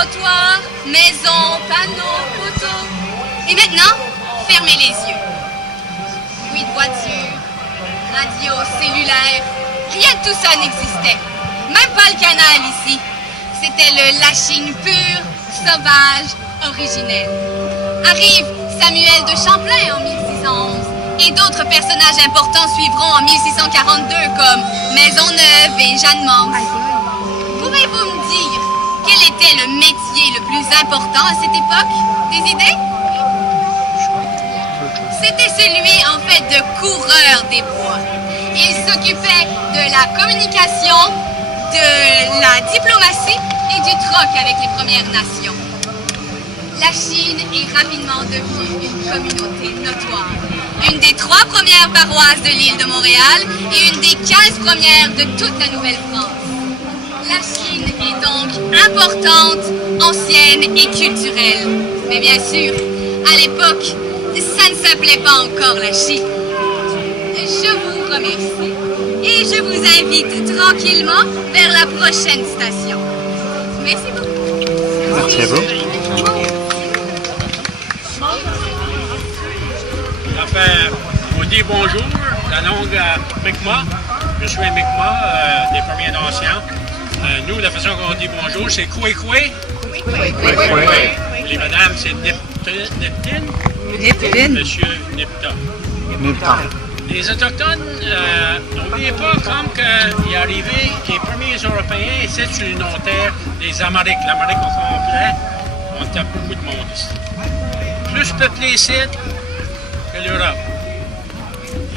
trottoirs, maisons, panneaux, poteaux. Et maintenant, fermez les yeux. Bruit de voiture, radio, cellulaire, rien de tout ça n'existait. Même pas le canal ici. C'était le Lachine pur, sauvage, originel. Arrive Samuel de Champlain en 1611 et d'autres personnages importants suivront en 1642 comme Maisonneuve et Jeanne Mance. Pouvez-vous me dire quel était le métier le plus important à cette époque? Des idées? C'était celui en fait de coureur des bois. Il s'occupait de la communication, de la diplomatie et du troc avec les Premières Nations. La Chine est rapidement devenue une communauté notoire. Une des 3 premières paroisses de l'île de Montréal et une des 15 premières de toute la Nouvelle-France. La Chine est donc importante, ancienne et culturelle. Mais bien sûr, à l'époque, ça ne s'appelait pas encore la Chine. Je vous remercie et je vous invite tranquillement vers la prochaine station. Merci beaucoup. Merci à vous. Enfin, on dit bonjour, la langue Mi'kmaq. Je suis un Mi'kmaq des Premiers Nations. Nous, la façon qu'on dit bonjour, c'est Koué-Koué. Les madames, c'est Niptin. Monsieur Nipta. Les Autochtones, n'oubliez pas, comme qu'il est arrivé, les premiers Européens étaient sur une terre des Amériques. L'Amérique au complet, on était beaucoup de monde ici. Plus peuplé ici que l'Europe.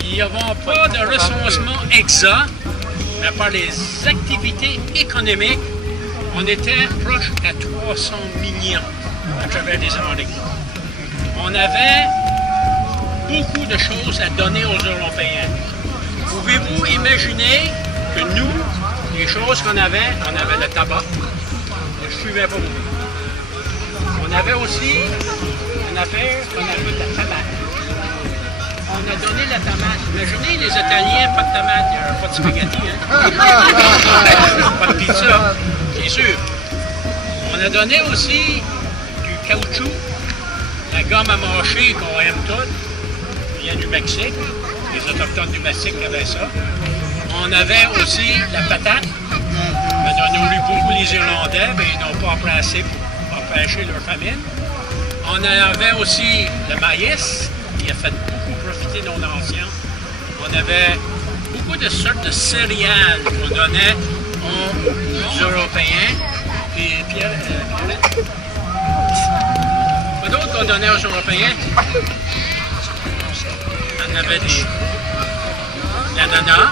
Il n'y avait pas de recensement exact, mais par les activités économiques, on était proche à 300 millions à travers les Amériques. On avait beaucoup de choses à donner aux Européens. Pouvez-vous imaginer que nous, les choses qu'on avait, on avait le tabac, je ne fumais pas beaucoup. On avait aussi une affaire qu'on appelle la tomate. On a donné la tomate. Imaginez les Italiens, pas de tomate, il n'y a pas de spaghetti, hein? Pas de pizza, c'est sûr. On a donné aussi du caoutchouc, la gomme à mâcher qu'on aime toutes, vient du Mexique, les Autochtones du Mexique avaient ça. On avait aussi la patate, on a nourri beaucoup les Irlandais, mais ils n'ont pas appris assez pour empêcher leur famine. On avait aussi le maïs, qui a fait beaucoup profiter nos anciens. On avait beaucoup de sortes de céréales qu'on donnait aux Européens. Puis Pierre, pas d'autres qu'on donnait aux Européens. On avait des l'ananas.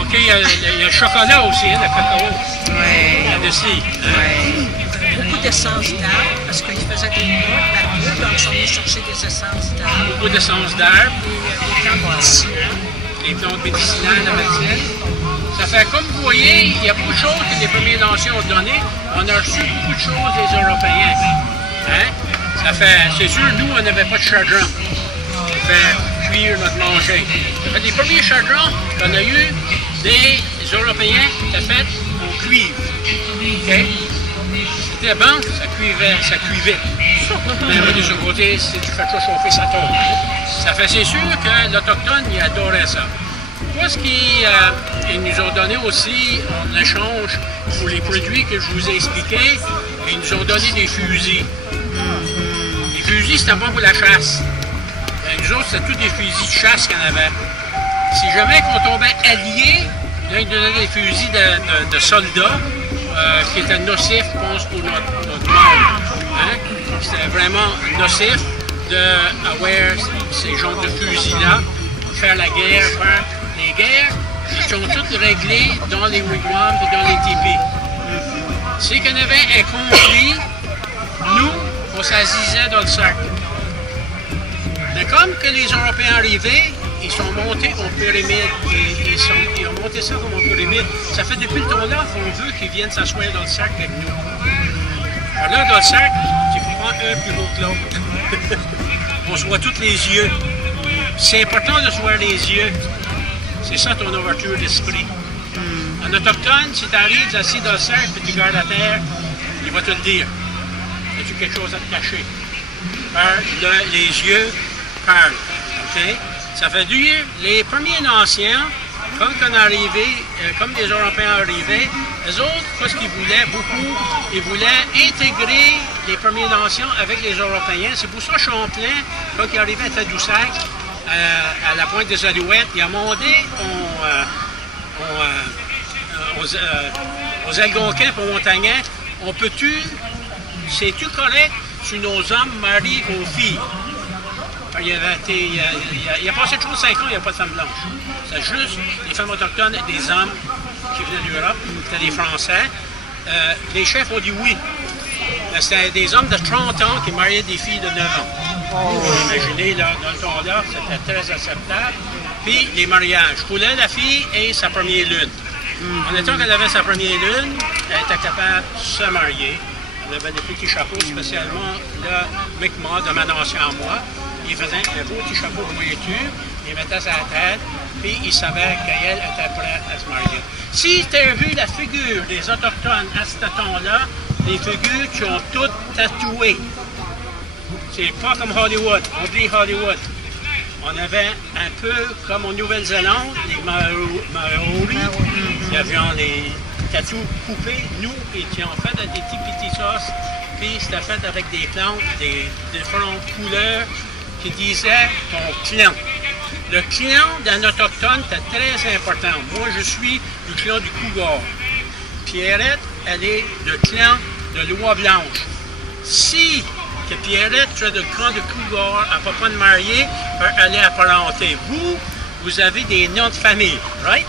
OK, il y a le chocolat aussi, hein, le cacao. Oui. Il y a aussi. Beaucoup d'essence d'arbre, parce qu'ils faisaient des noix par eux, donc ils sont venus chercher des essences d'arbres. Beaucoup d'essence d'arbre. Des plantes médicinales. Les plantes médicinales, la médecine. Ça fait comme vous voyez, il y a beaucoup de choses que les Premières Nations ont données. On a reçu beaucoup de choses des Européens. Hein? Ça fait, c'est sûr, nous, on n'avait pas de chagrin. Ça fait cuire notre manger. Ça fait les premiers chagrins qu'on a eu des Européens, ça fait en cuivre. OK? C'était bon, ça cuivait. Mais de ce côté, si tu fais ça chauffer, ça tombe. Ça fait, c'est sûr que l'Autochtone, il adorait ça. Moi, ce qu'ils nous ont donné aussi en échange pour les produits que je vous ai expliqués, ils nous ont donné des fusils. Les fusils, c'était bon pour la chasse. Et nous autres, c'était tous des fusils de chasse qu'on avait. Si jamais on tombait alliés, là, ils nous donnaient des fusils de soldats qui étaient nocifs, je pense, pour notre mort. Hein? C'était vraiment nocif d'avoir ces genres de fusils-là, faire la guerre, faire les guerres. Ils sont toutes réglées dans les wigwams et dans les tipis. C'est qu'on avait un conflit, nous, on s'assisait dans le cercle. Mais comme que les Européens arrivaient, ils sont montés au pyramide et ils ont monté ça comme une pyramide. Ça fait depuis le temps-là qu'on veut qu'ils viennent s'asseoir dans le cercle avec nous. Alors là, dans le cercle, tu prends un plus haut que l'autre. On se voit tous les yeux. C'est important de se voir les yeux. C'est ça ton ouverture d'esprit. En autochtone, si tu arrives assis dans le cercle et tu regardes à terre, il va te le dire. As-tu quelque chose à te cacher? Les yeux parlent. Okay? Ça fait dire, les premiers anciens, comme les Européens arrivaient, les autres, qu'est-ce qu'ils voulaient beaucoup? Ils voulaient intégrer les premiers nations avec les Européens. C'est pour ça que Champlain, quand il arrivait à Tadoussac, à la pointe des Alouettes, il a demandé aux Algonquins et aux Montagnais, c'est-tu correct si nos hommes marient aux filles? Il a passé toujours 5 ans, il n'y a pas de femmes blanches. C'est juste des femmes autochtones et des hommes qui venaient d'Europe, c'était des Français. Les chefs ont dit oui. C'était des hommes de 30 ans qui mariaient des filles de 9 ans. Vous imaginez, là, dans le temps-là, c'était très acceptable. Puis les mariages. Coulait la fille et sa première lune. En étant qu'elle avait sa première lune, elle était capable de se marier. Elle avait des petits chapeaux, spécialement le Mi'kmaq de mon ancien à moi. Il faisait un beau petit chapeau pointu, il mettait sa tête, puis il savait qu'elle était prête à se marier. Si tu as vu la figure des Autochtones à ce temps-là, les figures qui ont toutes tatouées. C'est pas comme Hollywood, on dit Hollywood. On avait un peu comme en Nouvelle-Zélande, les Maoris, qui avaient les tatous coupés, nous, et qui ont fait des petits os, puis c'était fait avec des plantes, des différentes couleurs, qui disaient ton clan. Le clan d'un autochtone était très important. Moi, je suis du clan du Cougar. Pierrette, elle est le clan de Loi Blanche. Si que Pierrette serait du clan de Cougar, elle ne peut pas de marier, elle est apparentée. Vous avez des noms de famille, right?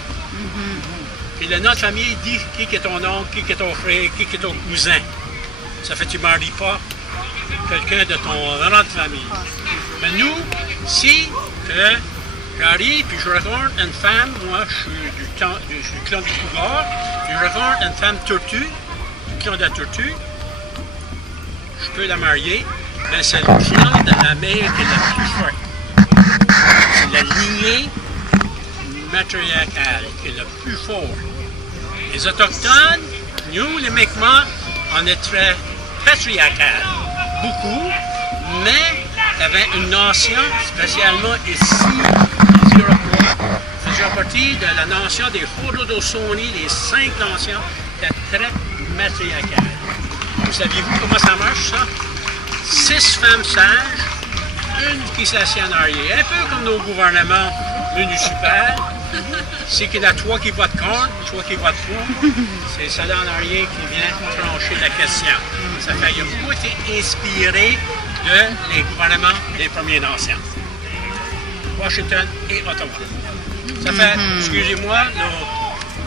Puis le nom de famille dit qui est ton oncle, qui est ton frère, qui est ton cousin. Ça fait que tu ne maries pas quelqu'un de ton rang de famille. Mais nous, si j'arrive et je rencontre une femme, moi je suis du clan du Cougar, puis je rencontre une femme tortue, du clan de la tortue, je peux la marier, mais c'est le clan de la mère qui est la plus forte. C'est la lignée matriarcale qui est le plus fort. Les Autochtones, nous, les Mi'kmaq, on est très patriarcal. Beaucoup, mais il y avait une nation, spécialement ici, les Iroquois, faisaient partie de la nation des Haudenosaunee, les 5 nations, étaient très matriarcales. Vous saviez-vous comment ça marche, ça? 6 femmes sages, une qui s'assied en arrière, un peu comme nos gouvernements municipaux. C'est qu'il y en a 3 qui votent contre, 3 qui votent pour. C'est celle en arrière qui vient trancher la question. Ça fait qu'il a beaucoup été inspiré des gouvernements des Premières Nations. Washington et Ottawa. Ça fait, excusez-moi, il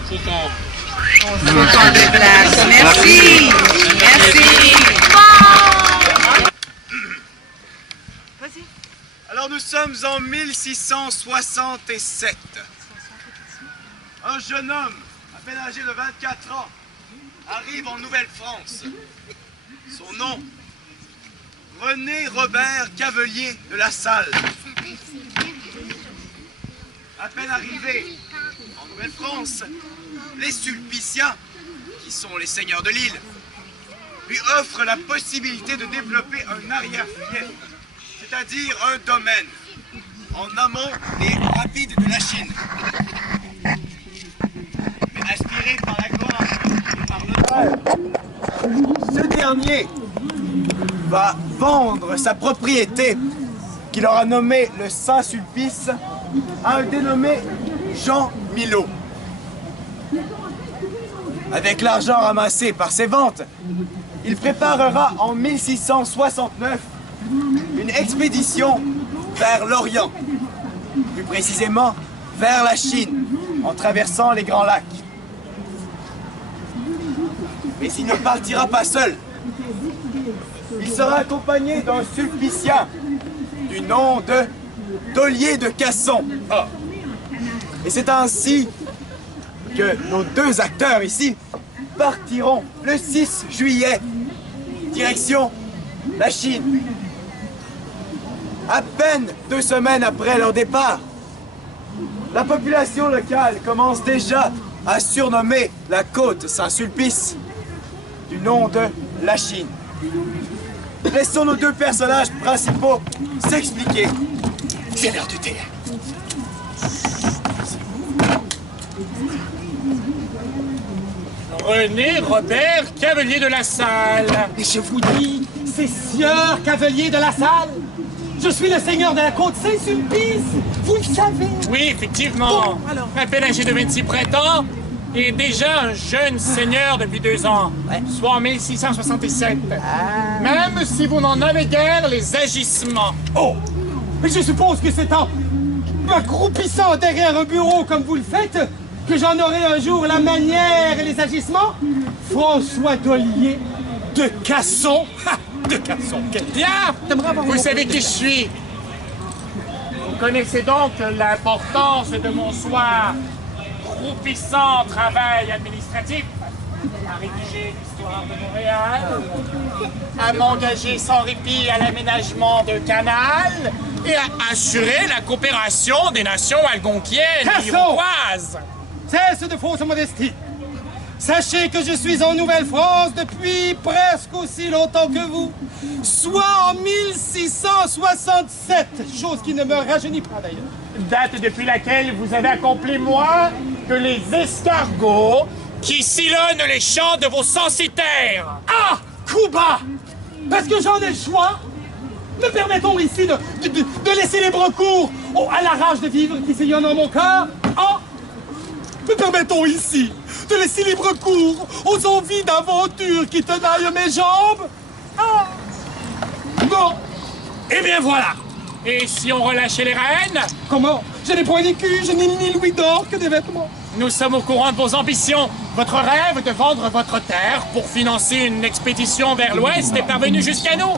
faut qu'on... On se déplace. Merci. Merci. Vas-y. Alors nous sommes en 1667. Un jeune homme, à peine âgé de 24 ans, arrive en Nouvelle-France. Son nom, René Robert Cavelier de La Salle. À peine arrivé en Nouvelle-France, les Sulpiciens, qui sont les seigneurs de l'île, lui offrent la possibilité de développer un arrière-fief, c'est-à-dire un domaine, en amont des rapides de la Chine. Mais aspiré par la gloire et par l'honneur, ce dernier va vendre sa propriété qu'il aura nommée le Saint-Sulpice à un dénommé Jean Milot. Avec l'argent ramassé par ses ventes, il préparera en 1669 une expédition vers l'Orient, plus précisément vers la Chine, en traversant les Grands Lacs. Mais il ne partira pas seul. Il sera accompagné d'un sulpicien du nom de Dollier de Casson. Et c'est ainsi que nos 2 acteurs ici partiront le 6 juillet, direction la Chine. à peine 2 semaines après leur départ. La population locale commence déjà à surnommer la côte Saint-Sulpice du nom de la Chine. Laissons nos 2 personnages principaux s'expliquer. C'est l'heure du thé. René Robert Cavelier de la Salle. Et je vous dis, c'est Sieur Cavelier de la Salle. Je suis le seigneur de la côte Saint-Sulpice. Vous le savez. Oui, effectivement. Bon, alors. À peine âgé de 26 printemps et déjà un jeune seigneur depuis 2 ans, soit en 1667. Même si vous n'en avez guère les agissements. Oh! Mais je suppose que c'est en m'accroupissant derrière un bureau comme vous le faites que j'en aurai un jour la manière et les agissements. François Dollier de Casson. Ha! De Casson, quel Bien, vous savez qui je suis. Vous connaissez donc l'importance de mon soir croupissant travail administratif, à rédiger l'histoire de Montréal, à m'engager sans répit à l'aménagement de canal et à assurer la coopération des nations algonquiennes et Casson! iroquoises. Cesse de fausse modestie. Sachez que je suis en Nouvelle-France depuis presque aussi longtemps que vous, soit en 1667, chose qui ne me rajeunit pas d'ailleurs. Date depuis laquelle vous avez accompli moins que les escargots qui sillonnent les champs de vos censitaires. Ah! Cuba! Parce que j'en ai le choix. Me permettons ici de laisser les bras courts à la rage de vivre qui sillonne en mon cœur. Ah! Me permettons ici de laisser libre cours aux envies d'aventure qui tenaillent mes jambes. Ah! Non! Eh bien voilà. Et si on relâchait les rênes, Comment? Je n'ai point d'écu, je n'ai ni louis d'or que des vêtements. nous sommes au courant de vos ambitions. Votre rêve de vendre votre terre pour financer une expédition vers l'ouest est parvenu jusqu'à nous,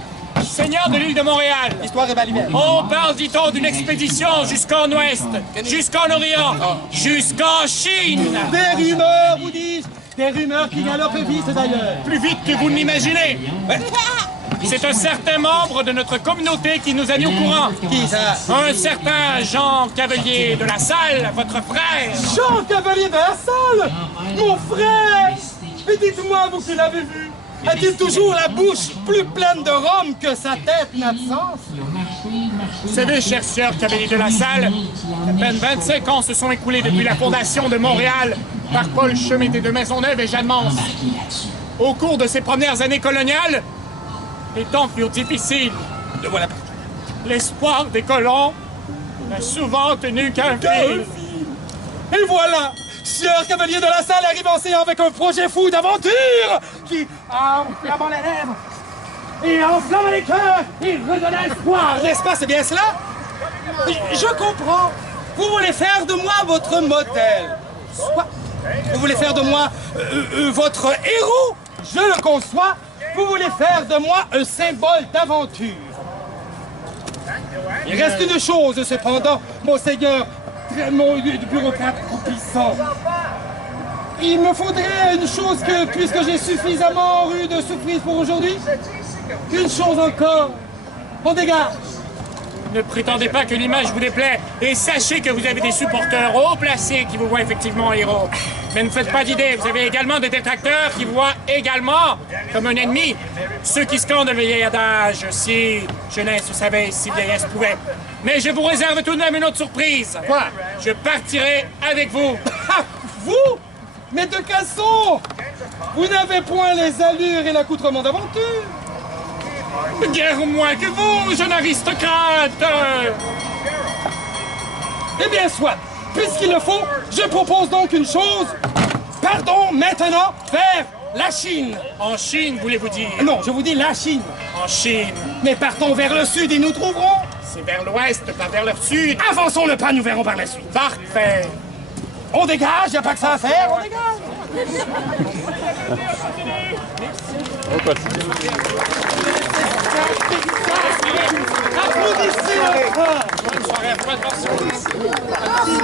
seigneur de l'île de Montréal. L'histoire est balimaire. On parle, dit-on, d'une expédition jusqu'en ouest, jusqu'en Orient, jusqu'en Chine. Des rumeurs, vous dis-je. Des rumeurs qui galopent vite d'ailleurs. Plus vite que vous ne l'imaginez. C'est un certain membre de notre communauté qui nous a mis au courant. Qui ça? Un certain Jean Cavelier de la Salle, votre frère. Jean Cavelier de la Salle! Mon frère! Mais dites-moi, vous qui l'avez vu, a-t-il toujours la bouche plus pleine de rhum que sa tête n'a de sens? Vous savez, cher sieur Cavelier de la Salle, à peine 25 ans se sont écoulés depuis la fondation de Montréal par Paul Chemété de Maisonneuve et Jeanne Mance. Au cours de ces premières années coloniales, les temps furent difficiles. Le voilà. L'espoir des colons n'a souvent tenu qu'un fil. Et voilà! Sieur Cavelier de la Salle arrive en séance avec un projet fou d'aventure qui enflamme les lèvres et enflamme les cœurs et redonne espoir, n'est-ce pas? C'est bien cela? Je comprends. Vous voulez faire de moi votre modèle. Soit. Vous voulez faire de moi votre héros. Je le conçois. Vous voulez faire de moi un symbole d'aventure. Il reste une chose, cependant, monseigneur, mon bureaucrate croupissant. Il me faudrait une chose que, puisque j'ai suffisamment eu de surprise pour aujourd'hui, une chose encore. On dégage. Ne prétendez pas que l'image vous déplaît et sachez que vous avez des supporters haut placés qui vous voient effectivement héros. Mais ne faites pas d'idée, vous avez également des détracteurs qui vous voient également comme un ennemi. Ceux qui scandent le vieil adage, si jeunesse savait, si vieillesse pouvait. Mais je vous réserve tout de même une autre surprise. Quoi? Je partirai avec vous. Vous? Mais de Casson! Vous n'avez point les allures et l'accoutrement d'aventure. Guère moins que vous, jeune aristocrate. Eh bien, soit. Puisqu'il le faut, je propose donc une chose. Partons maintenant vers la Chine. En Chine, voulez-vous dire? Non, je vous dis la Chine. En Chine. Mais partons vers le sud et nous trouverons. C'est vers l'ouest, pas vers le sud. Avançons le pas, nous verrons par la suite. Parfait. On dégage, y a pas que ça à faire, on dégage. Applaudissez enfin.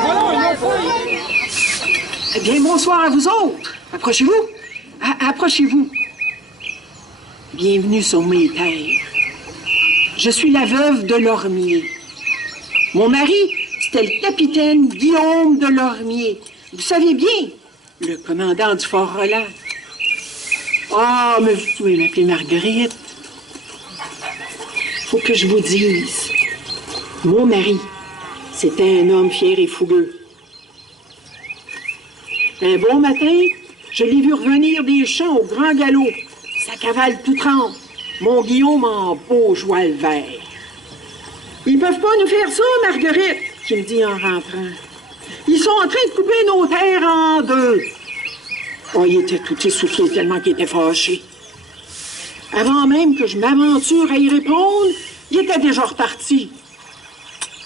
Voilà un enfant. Eh bien, bonsoir à vous autres. Approchez-vous. Approchez-vous. Bienvenue sur mes terres. Je suis la veuve de Lormier. Mon mari, c'était le capitaine Guillaume de Lormier. Vous savez bien, le commandant du Fort Roland. Ah, mais vous pouvez m'appeler Marguerite. Faut que je vous dise. Mon mari, c'était un homme fier et fougueux. Un bon matin, je l'ai vu revenir des champs au grand galop. Sa cavale tout trempe. Mon Guillaume en beau joual vert. Ils peuvent pas nous faire ça, Marguerite, qu'il me dit en rentrant. Ils sont en train de couper nos terres en deux. Oh, il était tout essoufflé tellement qu'il était fâché. Avant même que je m'aventure à y répondre, il était déjà reparti.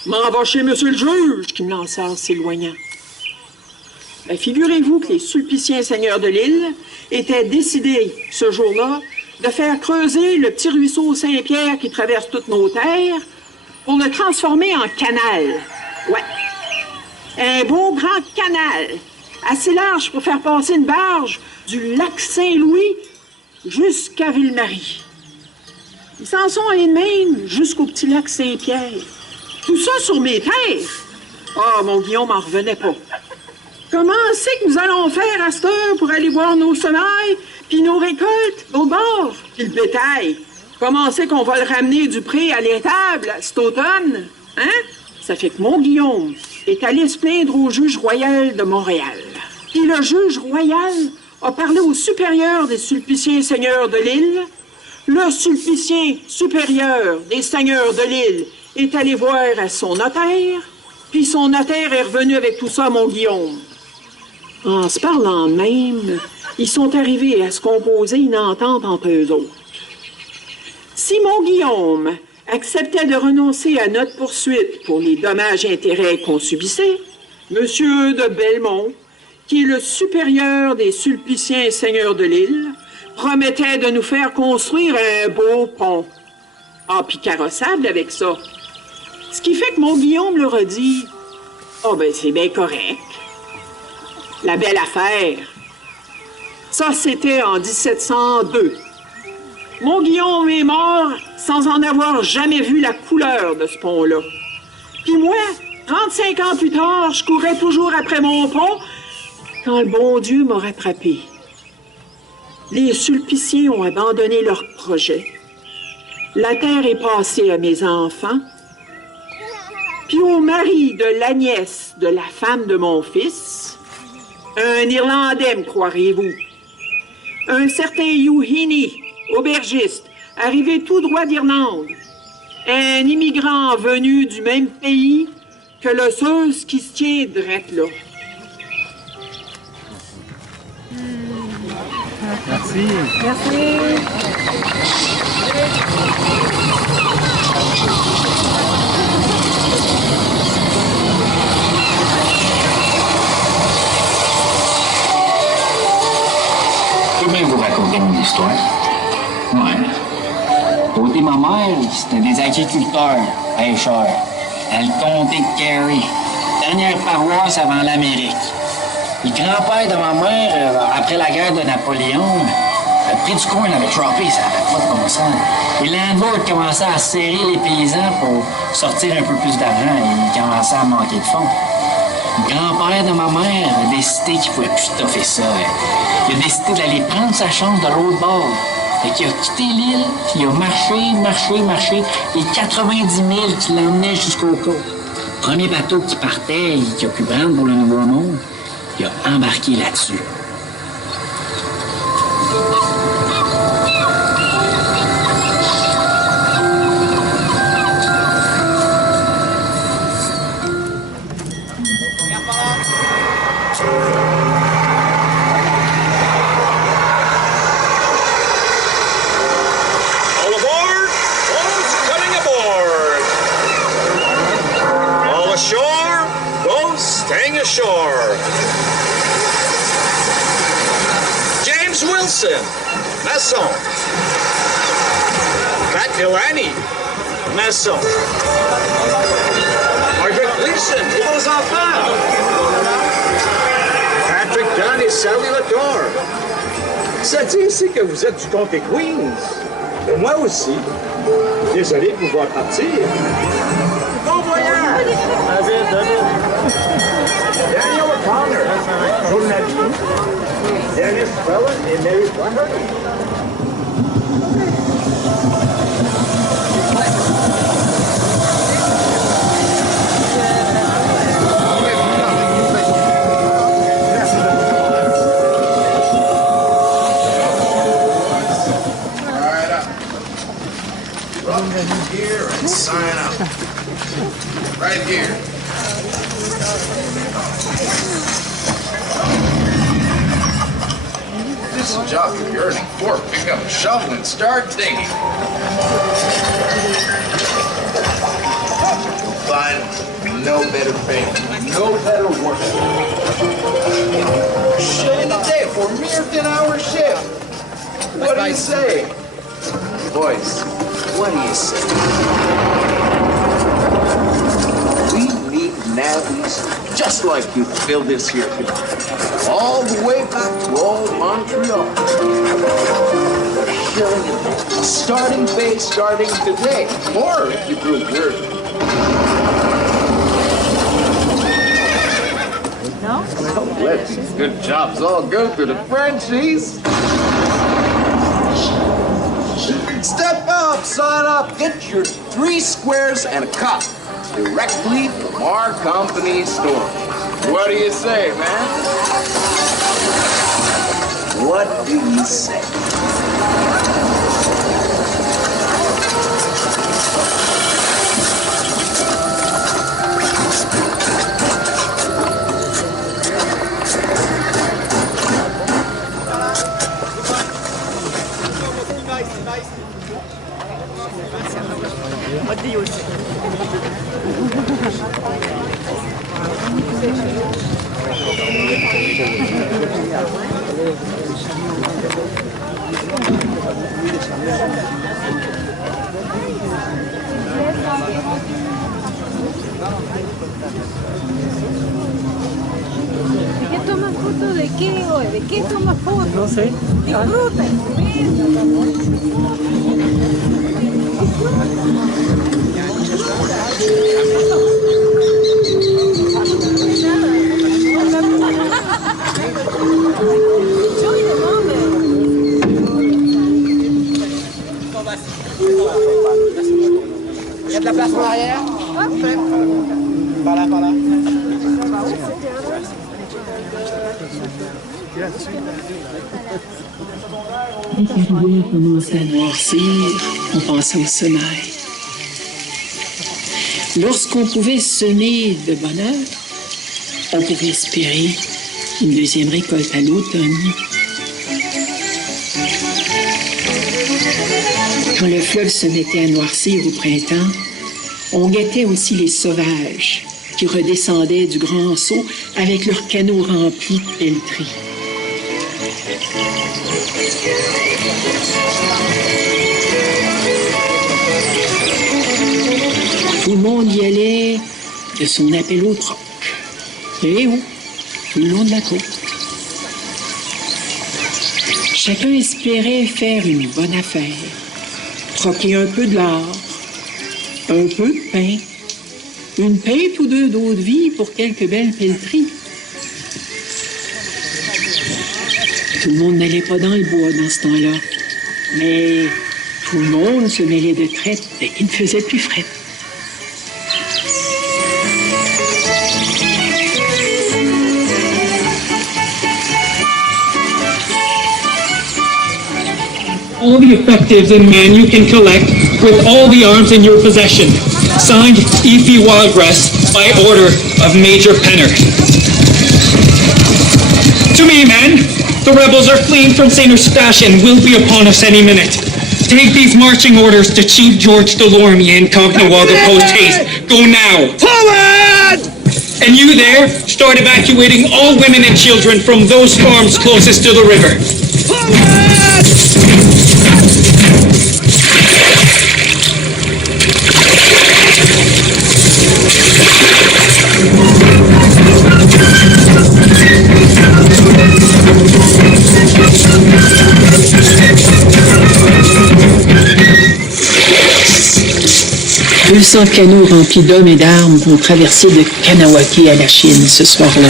M'en va chez monsieur le juge, qui me lança en s'éloignant. Ben, figurez-vous que les Sulpiciens seigneurs de l'île étaient décidés, ce jour-là, de faire creuser le petit ruisseau Saint-Pierre qui traverse toutes nos terres pour le transformer en canal. Ouais. Un beau grand canal, assez large pour faire passer une barge du lac Saint-Louis jusqu'à Ville-Marie. Ils s'en sont allés de même jusqu'au petit lac Saint-Pierre. Tout ça sur mes terres. Ah, mon Guillaume m'en revenait pas. Comment c'est que nous allons faire à cette heure pour aller voir nos semailles, puis nos récoltes, l'autre bord, puis le bétail? Comment c'est qu'on va le ramener du pré à l'étable cet automne? Hein? Ça fait que mon Guillaume est allé se plaindre au juge royal de Montréal. Puis le juge royal a parlé au supérieur des Sulpiciens seigneurs de l'île. Le Sulpicien supérieur des seigneurs de l'île est allé voir à son notaire, puis son notaire est revenu avec tout ça à mon Guillaume. En se parlant même, ils sont arrivés à se composer une entente entre eux autres. Si mon Guillaume acceptait de renoncer à notre poursuite pour les dommages et intérêts qu'on subissait, Monsieur de Belmont, qui est le supérieur des Sulpiciens seigneurs de l'île, promettait de nous faire construire un beau pont. Ah, puis carrossable avec ça. Ce qui fait que mon Guillaume leur a dit « Ah, ben c'est bien correct. » La belle affaire. Ça, c'était en 1702. Mon Guillaume est mort sans en avoir jamais vu la couleur de ce pont-là. Puis moi, 35 ans plus tard, je courais toujours après mon pont quand le bon Dieu m'a rattrapé. Les Sulpiciens ont abandonné leur projet. La terre est passée à mes enfants, puis au mari de la nièce de la femme de mon fils, un Irlandais, me croirez-vous, un certain Hugh Heaney, aubergiste, arrivé tout droit d'Irlande, un immigrant venu du même pays que l'osseuse qui se tient drette là. Merci. Merci. Je peux bien vous raconter mon histoire. Ouais. Côté ma mère, c'était des agriculteurs, pêcheurs, dans le comté de Kerry, dernière paroisse avant l'Amérique. Le grand-père de ma mère, après la guerre de Napoléon, le prix du coin l'avait trompé, ça n'avait pas de bon sens. Et landlord commençait à serrer les paysans pour sortir un peu plus d'argent et il commençait à manquer de fonds. Le grand-père de ma mère a décidé qu'il ne pouvait plus toffer ça. Il a décidé d'aller prendre sa chance de l'autre bord. Fait qu'il a quitté l'île, puis il a marché, et 90 000 qui l'emmenaient jusqu'au côte. Premier bateau qui partait et qui a pu prendre pour le Nouveau Monde, il a embarqué là-dessus. James Wilson, maçon. Pat Delaney, maçon. Margaret Gleason, et vos enfants. Patrick Dunn et Sally Lador. Ça dit ici que vous êtes du comté Queens. Et moi aussi. Désolé de vous voir partir. Bon voyage! Daniel O'Connor, journaliste. Dennis Fellon et Mary Flannery. Here and sign up. Right here. This is a job for yearning for. Pick up a shovel and start digging. You'll find no better pay, no better work. Shilling a day for a mere 10-hour shift. What do you say? Boys, what do you say? We need navvies just like you to build this here canal. All the way back to old Montreal. Shilling a day. Starting pay starting today. Or if you prove worthy. Don't let these good jobs all go to the Frenchies. Step up, sign up, get your 3 squares and a cup directly from our company store. What do you say, man? What do you say? ¿Qué toma foto de qué, oye? ¿De qué toma foto? No sé. Disfruta. Il y a de la place en arrière? Parfait. Par là, par là. Dès que la rivière commençait à noircir, on pensait au semail. Lorsqu'on pouvait semer de bonheur, on pouvait espérer une deuxième récolte à l'automne. Quand le fleuve se mettait à noircir au printemps, on guettait aussi les sauvages qui redescendaient du Grand Sault avec leurs canots remplis de pelleteries. Tout le monde y allait de son appel au troc. Et où? Tout le long de la côte. Chacun espérait faire une bonne affaire. Troquer un peu de l'or, un peu de pain, une pinte ou deux d'eau de vie pour quelques belles pelleteries. Tout le monde n'allait pas dans le bois dans ce temps-là, mais tout le monde se mêlait de traite dès qu'il ne faisait plus fret. All the effectives and men you can collect with all the arms in your possession. Signed, E.P. Wildgrass, by order of Major Penner. To me, men, the rebels are fleeing from St. Eustache and will be upon us any minute. Take these marching orders to Chief George Delorme in Cognawaga post haste. Go now. Forward! And you there, start evacuating all women and children from those farms closest to the river. Forward! 200 canots remplis d'hommes et d'armes vont traverser de Kanawake à la Chine ce soir-là.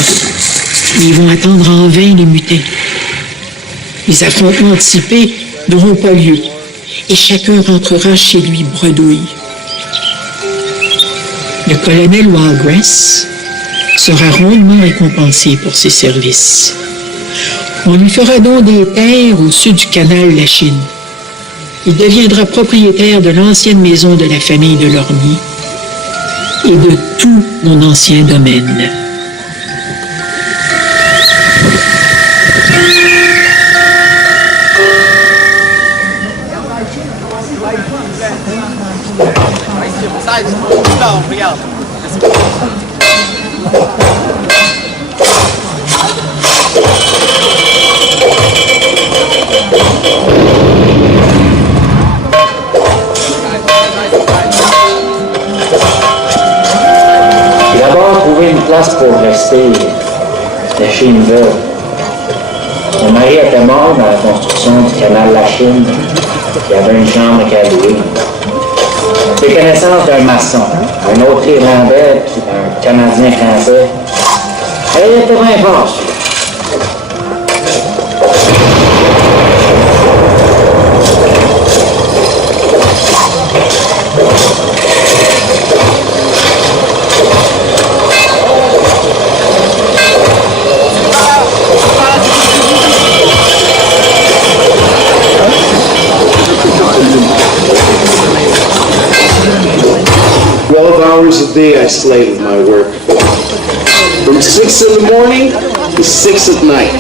Ils vont attendre en vain les mutins. Les affrontements anticipés n'auront pas lieu et chacun rentrera chez lui bredouille. Le colonel Walgrass sera rondement récompensé pour ses services. On lui fera don des terres au sud du canal de la Chine. Il deviendra propriétaire de l'ancienne maison de la famille de Lormier et de tout mon ancien domaine. J'ai d'abord trouvé une place pour rester. C'était chez une veuve. Mon mari était mort dans la construction du canal de la Chine. Il y avait une chambre qu'à louer. J'ai connaissance d'un maçon, un autre Irlandais, puis un Canadien français. Elle était bien forte. Hours a day I slave with my work. From 6 in the morning to 6 at night.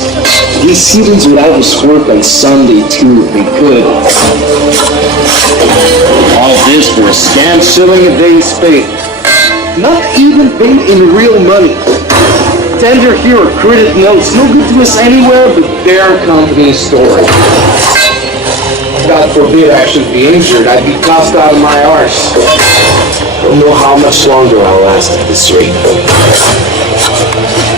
These students would have us work on Sunday too if they could. All this for a scant shilling a day's pay. Not even paid in real money. Tender here or credit notes, no good to us anywhere but their company's store. God forbid I should be injured, I'd be tossed out of my arse. Don't know how much longer I'll last at this rate.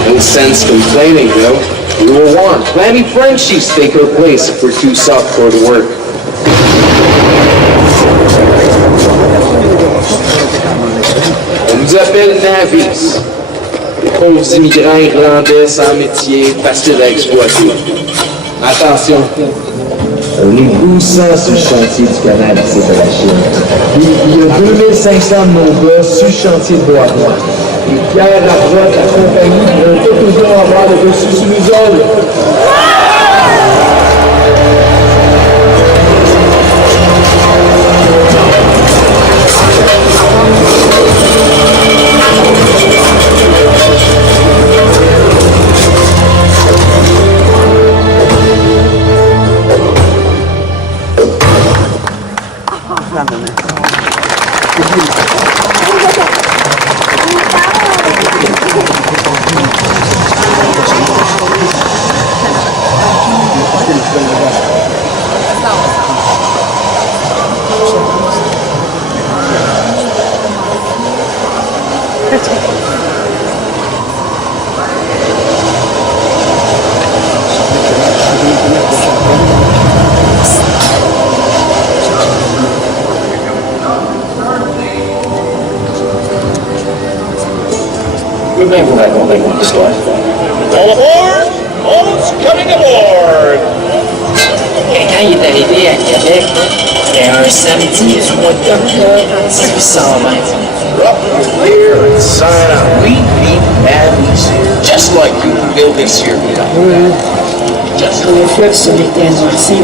No sense complaining, though. We were warned. Plenty Frenchies take her place if we're too soft for the work. On nous appelle Navis. Les pauvres immigrants irlandais sans métier, faciles à exploiter. Attention. On est 1200 sur le chantier du canal ici de la Chine. Il y a 2500 de nos gars sur le chantier de Bois-Noir. Et Pierre Larrotte, la compagnie, vont tout toujours avoir le dessus sur nous autres. Je peux bien vous raconter mon histoire. All aboard! All's coming aboard! Quand il est arrivé à Québec, c'était un samedi du mois d'octobre 1820. Up clear and sign out. We beat Navis just like you built this here. Le fleuve était amorti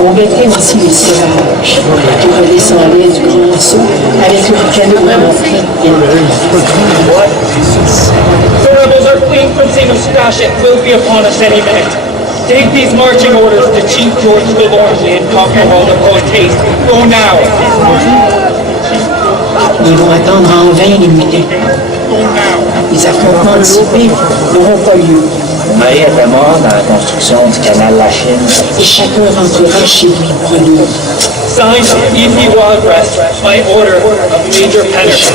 on mettait aussi les sauvages qui redescendaient du Grand Saut avec le canot remonté. The rebels are fleeing from St. Eustache and will be upon us any minute. Take these marching orders to Chief George Delorme and Cocknowall post haste. Go now. Ils vont attendre en vain les mutins. Les affrontements anticipés n'auront pas lieu. Mon mari était mort dans la construction du canal de la Chine. Et chacun rentrera chez lui bredouille. Signed E.P. Wildgrass by order of Major Pennington.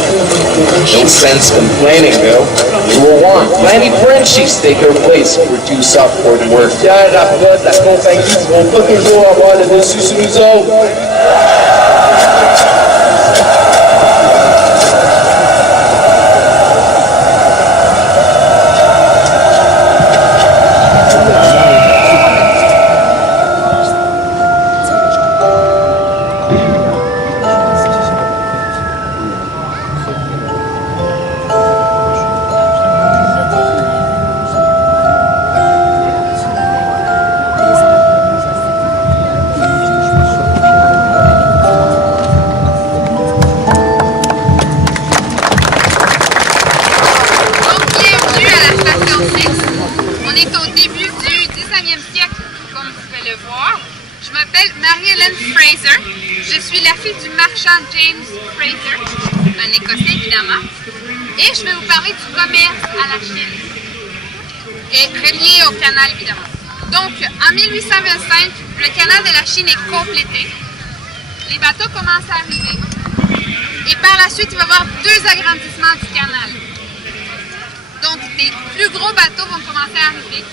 No sense complaining, though. We were warned. Plenty Frenchies take her place if we're too soft for the work. Pierre Larrotte, la compagnie, vont pas toujours avoir le dessus sur nous autres. comme vous pouvez le voir. Je m'appelle Marie-Hélène Fraser. Je suis la fille du marchand James Fraser, un Écossais évidemment. Et je vais vous parler du commerce à la Chine. Et relié au canal évidemment. Donc, en 1825, le canal de la Chine est complété. Les bateaux commencent à arriver. Et par la suite, il va y avoir 2 agrandissements du canal. Donc, des plus gros bateaux vont commencer à arriver.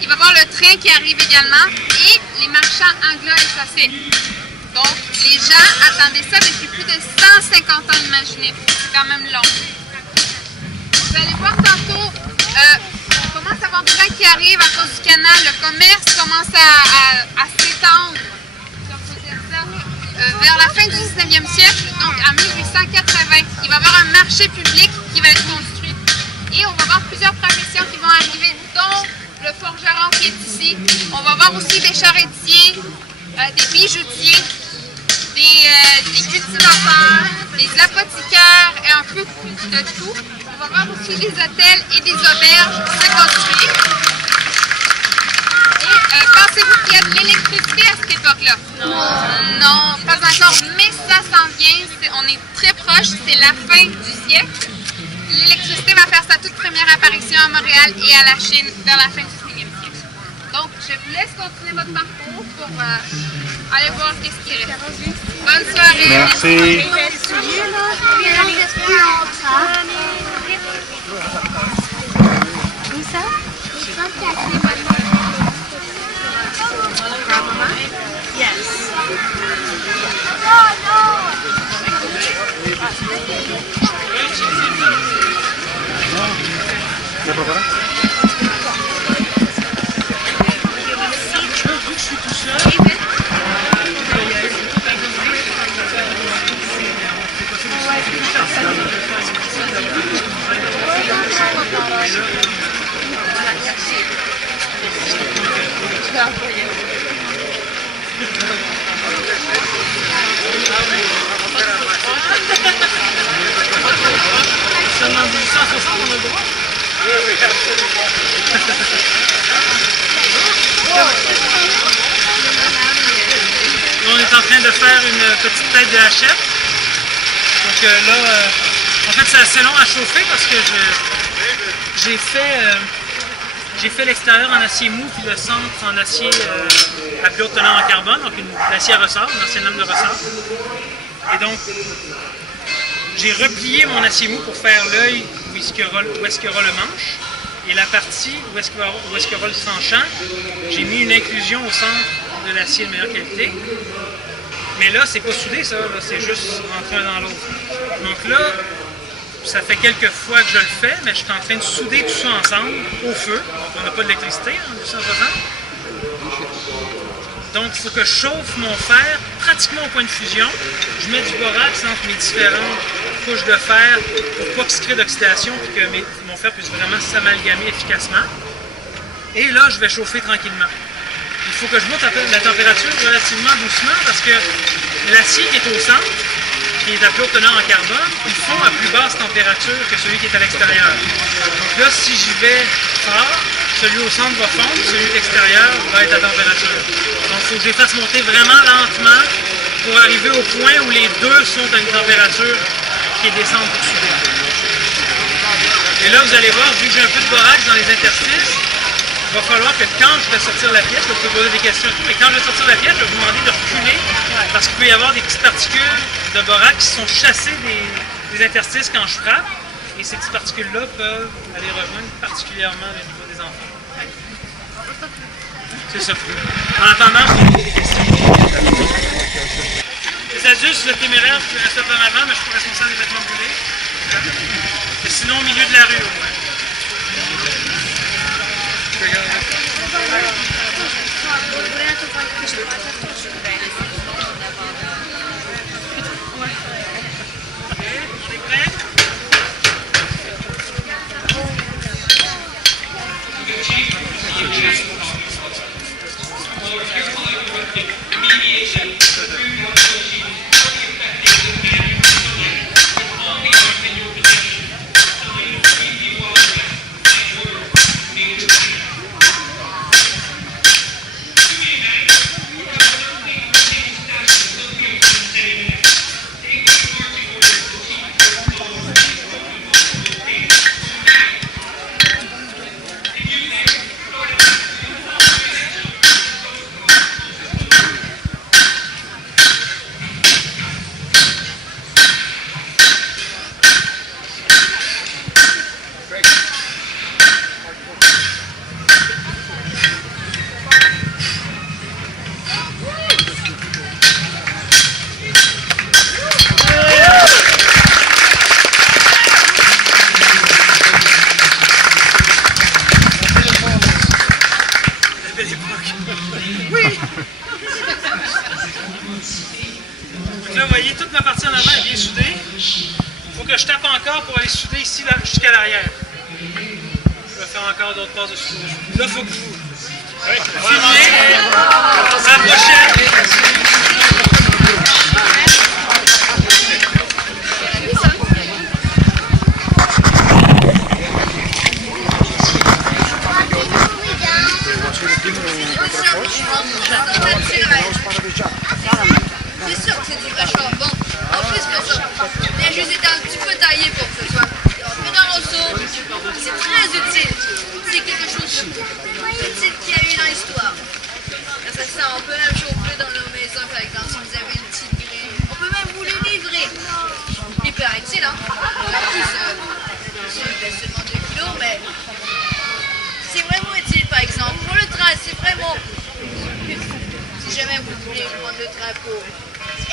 Il va y avoir le train qui arrive également et les marchands anglo-écossais. Donc, les gens attendaient ça depuis plus de 150 ans, imaginez. C'est quand même long. Vous allez voir tantôt, on commence à avoir des gens qui arrivent à cause du canal. Le commerce commence à s'étendre, si on peut dire ça, vers la fin du 19e siècle, donc en 1880. Il va y avoir un marché public qui va être construit. Et on va voir plusieurs professions qui vont arriver, dont le forgeron qui est ici. On va voir aussi des charretiers, des bijoutiers, des cultivateurs, des apothicaires et un peu de tout. On va voir aussi des hôtels et des auberges se construire. Et pensez-vous qu'il y a de l'électricité à cette époque-là? Non, pas encore, mais ça s'en vient. On est très proche, c'est la fin du siècle. L'électricité va faire sa toute première apparition à Montréal et à la Chine vers la fin du 19e siècle. Donc, je vous laisse continuer votre parcours pour aller voir ce qui reste. Bonne soirée. Merci. Où ça? Yes. Seulement 1860, on a le droit? Oui, absolument. On est en train de faire une petite tête de hachette. Donc là, en fait, c'est assez long à chauffer parce que j'ai fait l'extérieur en acier mou puis le centre en acier à plus haute teneur en carbone, donc l'acier à ressort, une ancienne lame de ressort. Et donc, j'ai replié mon acier mou pour faire l'œil où est-ce qu'il y aura le manche. Et la partie où est-ce qu'il y aura le tranchant, j'ai mis une inclusion au centre de l'acier de meilleure qualité. Mais là, c'est pas soudé ça, c'est juste rentré un dans l'autre. Donc là, ça fait quelques fois que je le fais, mais je suis en train de souder tout ça ensemble au feu. Donc on n'a pas d'électricité en 1860. Donc il faut que je chauffe mon fer pratiquement au point de fusion. Je mets du borax entre mes différentes couches de fer pour pas qu'il se crée d'oxydation et que mon fer puisse vraiment s'amalgamer efficacement. Et là, je vais chauffer tranquillement. Il faut que je monte la température relativement doucement parce que l'acier qui est au centre, qui est à plus haute teneur en carbone, il fond à plus basse température que celui qui est à l'extérieur. Donc là, si j'y vais fort, celui au centre va fondre, celui de l'extérieur va être à température. Donc il faut que je les fasse monter vraiment lentement pour arriver au point où les deux sont à une température qui est descendante pour souder. Et là, vous allez voir, vu que j'ai un peu de borax dans les interstices, il va falloir que quand je vais sortir la pièce, vous pouvez poser des questions et tout, mais quand je vais sortir la pièce, je vais vous demander de reculer parce qu'il peut y avoir des petites particules de borax qui sont chassées des interstices quand je frappe et ces petites particules-là peuvent aller rejoindre particulièrement le niveau des enfants. C'est ça. En attendant, des questions. Les adultes, le téméraire, je reste un peu en avant, mais je suis pas responsable des vêtements brûlés. Et sinon, au milieu de la rue, au moins. Oui! Là, vous voyez, toute ma partie en avant est bien soudée. Il faut que je tape encore pour aller souder ici jusqu'à l'arrière. Je vais faire encore d'autres passes de soudage. Là, il faut que vous... Oui, filmez. À la prochaine. C'est sûr que c'est du vachement bon. En plus que ça, les jus étaient un petit peu taillés pour que ce soit un peu dans le seau. C'est très utile. C'est quelque chose de utile qu'il y a eu dans l'histoire. Ça sent, on peut même chauffer dans nos maisons, par exemple, si vous avez une petite grille. On peut même vous les livrer. Hyper utile, hein. En plus, c'est seulement 2 kilos, mais c'est vraiment utile, par exemple. Pour le train, c'est vraiment... Si jamais vous voulez prendre le train pour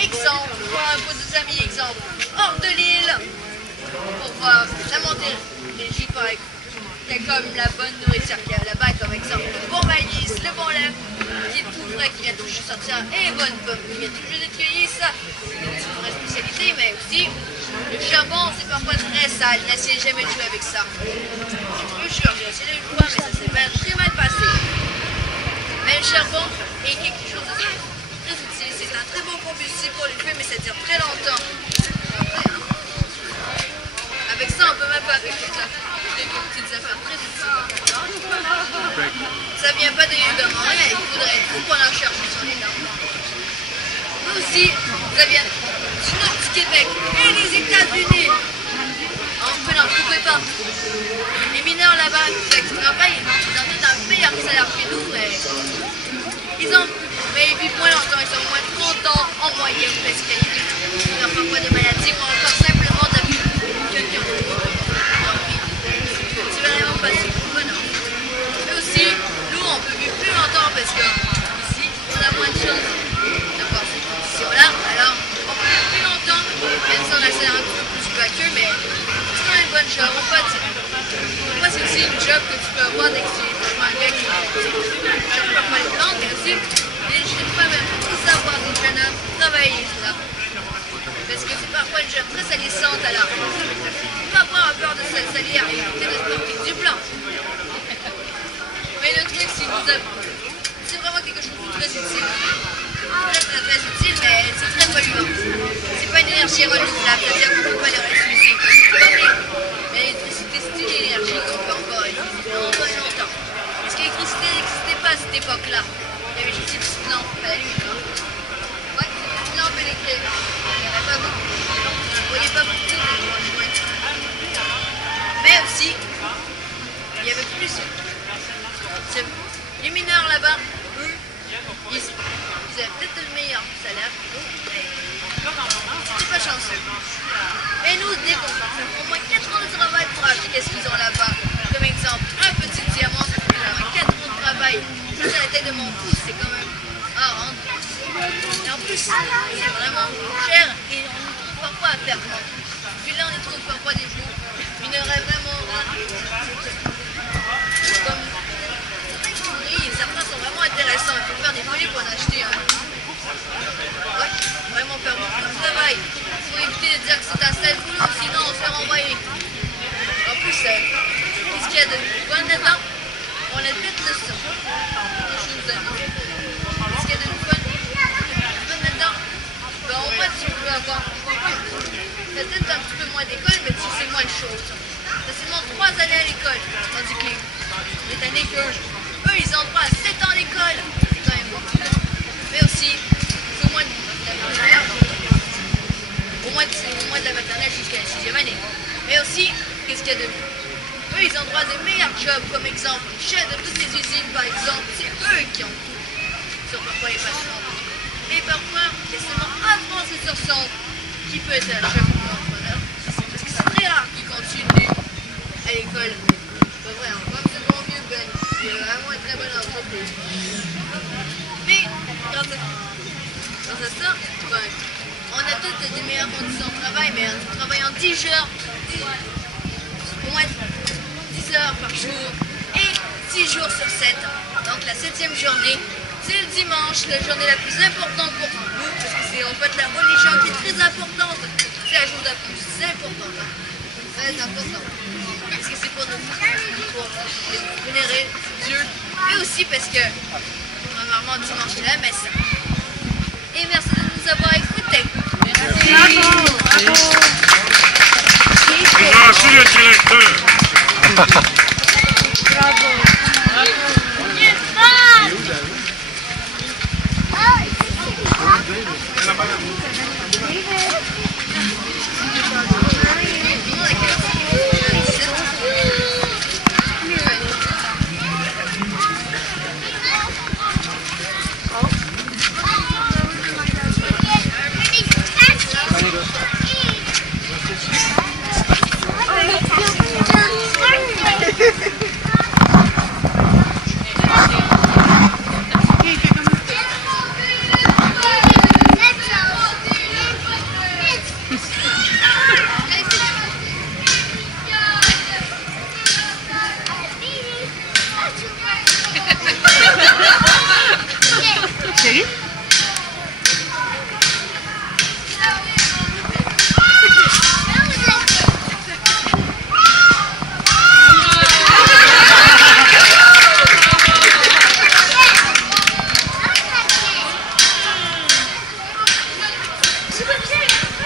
exemple, voir un peu des amis, exemple, hors de l'île, pour voir la montée des jus, par exemple. Il y a comme la bonne nourriture qu'il y a là-bas, comme exemple le bon maïs, le bon lait, qui est tout frais, qui vient tout juste sortir, et les bonnes pommes, qui viennent tout juste d'être cueillies, ça, c'est une vraie spécialité, mais aussi, le charbon, c'est parfois très sale, n'essayez jamais de jouer avec ça. Je peux jure, j'ai essayé une fois, mais ça s'est très mal passé. Mais le charbon est quelque chose de très utile, c'est un très bon combustible pour le feu, mais ça dure très longtemps. Avec ça, on peut même faire quelque chose des petites affaires très utiles. Ça vient pas de Montréal, il faudrait tout qu'on en cherche sur les normes. Nous aussi, ça vient du nord du Québec et des États-Unis. On peut n'en trouver pas. Les mineurs là-bas qui travaillent, ils ont un meilleur salaire que nous, mais ils vivent moins longtemps, ils ont moins de 30 ans en moyenne parce qu'ils n'ont pas de maladie ou encore simplement d'avoir quelqu'un de c'est vraiment pas si bon, non. Mais aussi, nous, on peut vivre plus longtemps parce que ici, on a moins de choses. D'accord, ces conditions-là, alors on peut vivre plus longtemps, même si on a un peu plus vacueux, mais c'est quand même une bonne job. Moi, c'est aussi une job que tu peux avoir dès que tu es un gars qui ne peut pas les plantes, mais aussi, les jeunes femmes aiment tout savoir des jeunes hommes travailler là. Parce que c'est parfois une job très salissante, alors il ne faut pas avoir peur de se salir et éviter de se porter du blanc. Mais le truc, c'est vraiment quelque chose de très utile. Très utile, mais c'est très polluant. C'est pas une énergie renouvelable, c'est-à-dire qu'on ne peut pas le ressusciter. Mais l'électricité, c'est une énergie qu'on peut encore utiliser longtemps. Parce que l'électricité n'existait pas à cette époque-là. Il y avait juste une petite lampe à la lune. Ouais, une lampe électrique. Il n'y en avait pas beaucoup. Vous ne voyez pas beaucoup de joints. Mais aussi, il y avait plus. Les mineurs là-bas, eux, ils avaient peut-être le meilleur salaire. C'est pas chanceux. Et nous, dès qu'on fait au moins 4 ans de travail pour acheter qu'est-ce qu'ils ont là-bas. Comme exemple, un petit diamant, ça fait genre 4 ans de travail. Ça, c'est la taille de mon pouce, c'est quand même rare. Et en plus, c'est vraiment cher et on nous trouve parfois à perdre. Puis là, on y trouve parfois des jours. Il y aurait vraiment comme certains sont vraiment intéressants. Il faut faire des folies pour en acheter un. Ouais, vraiment faire beaucoup de travail. Il faut éviter de dire que c'est un sale boulot, sinon on se fait renvoyer. En plus, qu'est-ce qu'il y a de bon là-dedans? On a peut-être le son. Qu'est-ce qu'il y a de bon là-dedans? Ben, au moins, tu peux avoir. Peut-être un petit peu moins d'école, mais tu sais moins de choses. C'est seulement 3 années à l'école, tandis que les années que eux, ils ont pas 7 ans à l'école. C'est quand même beaucoup. Mais aussi, c'est au moins de la maternelle. Au moins de la maternelle jusqu'à la 6e année. Mais aussi, qu'est-ce qu'il y a de mieux? Eux, ils ont droit à des meilleurs jobs, comme exemple, les chefs de toutes les usines, par exemple. C'est eux qui ont tout. Sur parfois les patrons. Mais parfois, il y a seulement un Français sur 100 qui peut être un chef ou un entrepreneur. Parce que c'est très rare qu'ils continuent à l'école. C'est vrai, comme ce bon vieux Ben, il est vraiment une très bonne entreprise. Mais, grâce à ça, ben, on a toutes des meilleures conditions de travail, mais en travaillant 10 heures, au moins 10 heures par jour, et 6 jours sur 7, Donc la 7e journée, c'est le dimanche, la journée la plus importante pour nous, parce que c'est en fait la religion qui est très importante. C'est la chose la plus importante. Hein. Très importante. Parce que c'est pour vénérer Dieu. Et aussi parce que, normalement, dimanche, c'est la messe. Et merci de nous avoir écoutés. Merci. Merci le directeur. Bravo.